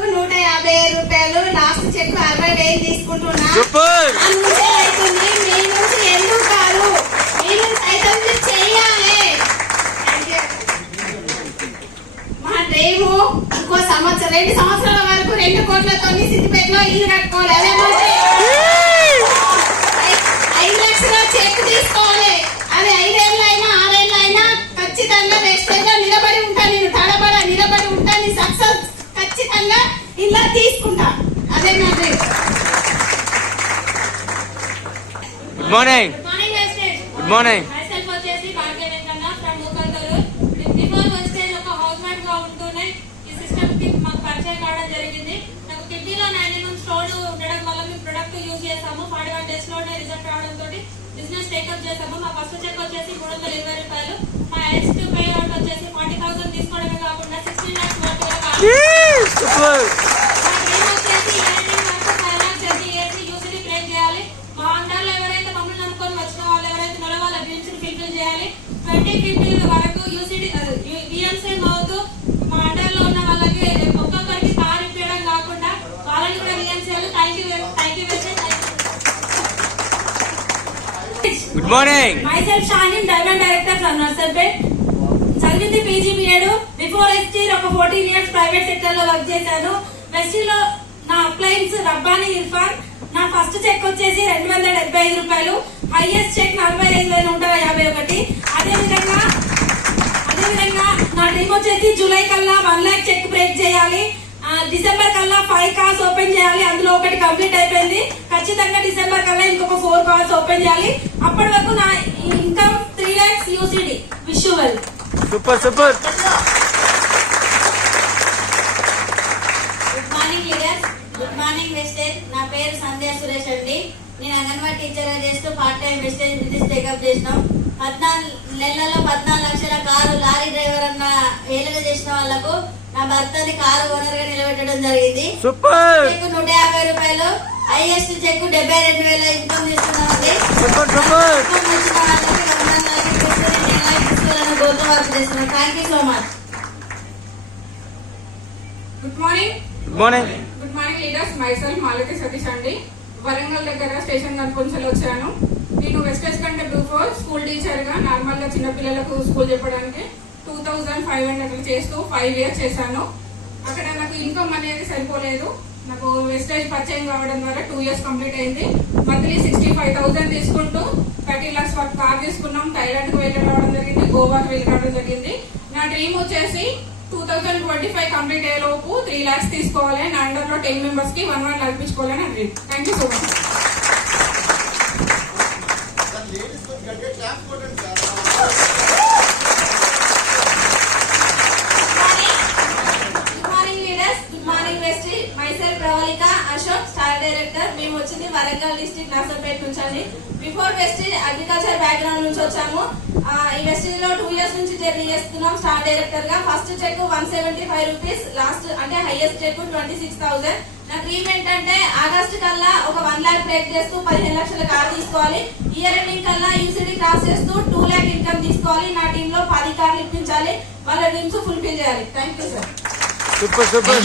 150 రూపాయలు last check 60,000 తీసుకుంటున్నా. మీ నుంచి ఎందుకు కాదు, మీరు సైతం చెయ్యాలి. మా డ్రీము ఇంకో సంవత్సరం 2 సంవత్సరాల వరకు 2 కోట్లతో సిద్దిపేటలో ఇల్లు కట్టుకోవాలి. అదే 5 లక్షల చెక్ తీసుకోవాలి. అది 5 ఏళ్ళైనా 6 ఏళ్ళైనా ఖచ్చితంగా వేస్టేజ్ గా నిలబడి ఉంటా. నేను తడబడ నిలబడి ఉంటా. నీ సక్సెస్ ఖచ్చితంగా ఇలా తీసుకుంటా. అదే నా dream. Good morning. Good morning. Myself వచ్చేసి భాగ్య వెంకన్న ఫ్రమ్ మూకల్తూరు. బిఫోర్ వెస్టేజ్ ఒక హౌస్ మేట్ గా ఉంటూనే ఈ సిస్టమ్ కి మాకు పరిచయం కావడం జరిగింది. నాకు కిడ్నీలో 90 మంత్స్ స్టోన్ ఉండడం వల్ల మేము ప్రొడక్ట్ యూజ్ చేసాము. 41 డేస్ లోనే రిజల్ట్ రావడంతో బిజినెస్ టేకప్ చేసాము. మా ఫస్ట్ చెక్ వచ్చేసి 320 రూపాయలు. మా హైయెస్ట్ పే అవుట్ వచ్చేసి 40,000 తీసుకోవడమే కాకుండా 16 lakhs వరకు మా అండర్లో ఎవరైతే మమ్మల్ని నమ్ముకొని వచ్చిన వాళ్ళు ఎవరైతే వాళ్ళ డ్రీమ్స్ ని ఫుల్ఫిల్ చేయాలి. 2050 వరకు యూసీడీ విఎంసీ అవుతూ మా అండర్లో ఉన్న వాళ్ళకి ఒక్కొక్కరికి కార్ ఇప్పించడం కాకుండా వాళ్ళని కూడా VMC. Thank you good morning. Myself Shahin diamond director from Narsarpet. చదివింది పీజీ బిఎడ్. బిఫోర్ ఎస్టీ ఒక 14 years ప్రైవేట్ సెక్టర్ లో వర్క్ చేశాను. వెస్టీలో నా అప్లయన్స్ రబ్బానీ ఇర్ఫాన్. నా ఫస్ట్ చెక్ వచ్చేసి 275 రూపాయలు. Highest check 45,151. అదేవిధంగా నా డ్రీమ్ వచ్చేసి జూలై కల్లా 1 lakh చెక్ బ్రేక్ చేయాలి. డిసెంబర్ కల్లా 5 కార్స్ ఓపెన్ చేయాలి. అందులో ఒకటి కంప్లీట్ అయిపోయింది. ఖచ్చితంగా డిసెంబర్ కల్లా ఇంకొక 4 కార్స్ ఓపెన్ చేయాలి. అప్పటి వరకు నా income 3 lakhs UCD. Wish you well. Super super. Good morning leaders. Good morning Vestige. నా పేరు సంధ్యా సురేష్ అండి. నేను అంగన్వాడీ టీచర్ గా చేస్తూ part time Vestige business take up చేసినాం. 14 నెలల్లో 14 లక్షల కారు లారీ డ్రైవర్ అన్న వేలుగా చేసిన వాళ్లకు నా భర్తని కారు ఓనర్ గా నిలబెట్టడం జరిగింది. సూపర్. చెక్ 150 రూపాయలు. హైయెస్ట్ చెక్ 72,000 ఇన్కమ్ చేస్తున్నామండి. Thank you so much. Good morning. Good morning. Good morning leaders. Myself Malathi Satish అండి. వరంగల్ దగ్గర స్టేషన్ కనుకొంచెలు వచ్చాను. నేను వెస్టేజ్ కంటే బిఫోర్ స్కూల్ టీచర్ గా నార్మల్ గా చిన్నపిల్లలకు స్కూల్ చెప్పడానికి 2,500 అట్లా చేస్తూ 5 years చేశాను. అక్కడ నాకు ఇన్కమ్ అనేది సరిపోలేదు. నాకు వెస్టేజ్ పరిచయం కావడం ద్వారా 2 years కంప్లీట్ అయింది. మంత్లీ 65,000 తీసుకుంటూ 30 lakhs వరకు కార్ తీసుకున్నాం. థైలాండ్ కు వెళ్ళి రావడం జరిగింది. గోవాకి వెళ్ళి రావడం జరిగింది. నా డ్రీమ్ వచ్చేసి 2025 కంప్లీట్ అయ్యే లోపు 3 lakhs తీసుకోవాలి. నా అండర్ లో 10 members కి 1 lakh ఇప్పించుకోవాలని నా dream. Thank you so much. Ashok star director. మేము వచ్చింది వరంగల్ డిస్ట్రిక్ట్ నర్సంపేట నుంచి అండి. బిఫోర్ వెస్టేజ్ అగ్రికల్చర్ బ్యాక్గ్రౌండ్ నుంచి వచ్చాము. ఈ వెస్టేజ్ లో 2 years నుంచి జర్నీ చేస్తున్నాం స్టార్ డైరెక్టర్ గా. First check 175 rupees. లాస్ట్ అంటే హైయెస్ట్ చెక్ 26,000. నా డ్రీమ్ ఏంటంటే ఆగస్ట్ కల్లా ఒక 1 lakh బ్రేక్ చేస్తూ 15 లక్షల కార్ తీసుకోవాలి. ఇయర్ ఎండింగ్ కల్లా యూసీడీ క్రాస్ చేస్తూ 2 lakh ఇన్కమ్ తీసుకోవాలి. నా టీమ్ లో 10 కార్లు ఇప్పించాలి. వాళ్ళ డ్రీమ్స్ ఫుల్ఫిల్ చేయాలి. Thank you sir. Super super.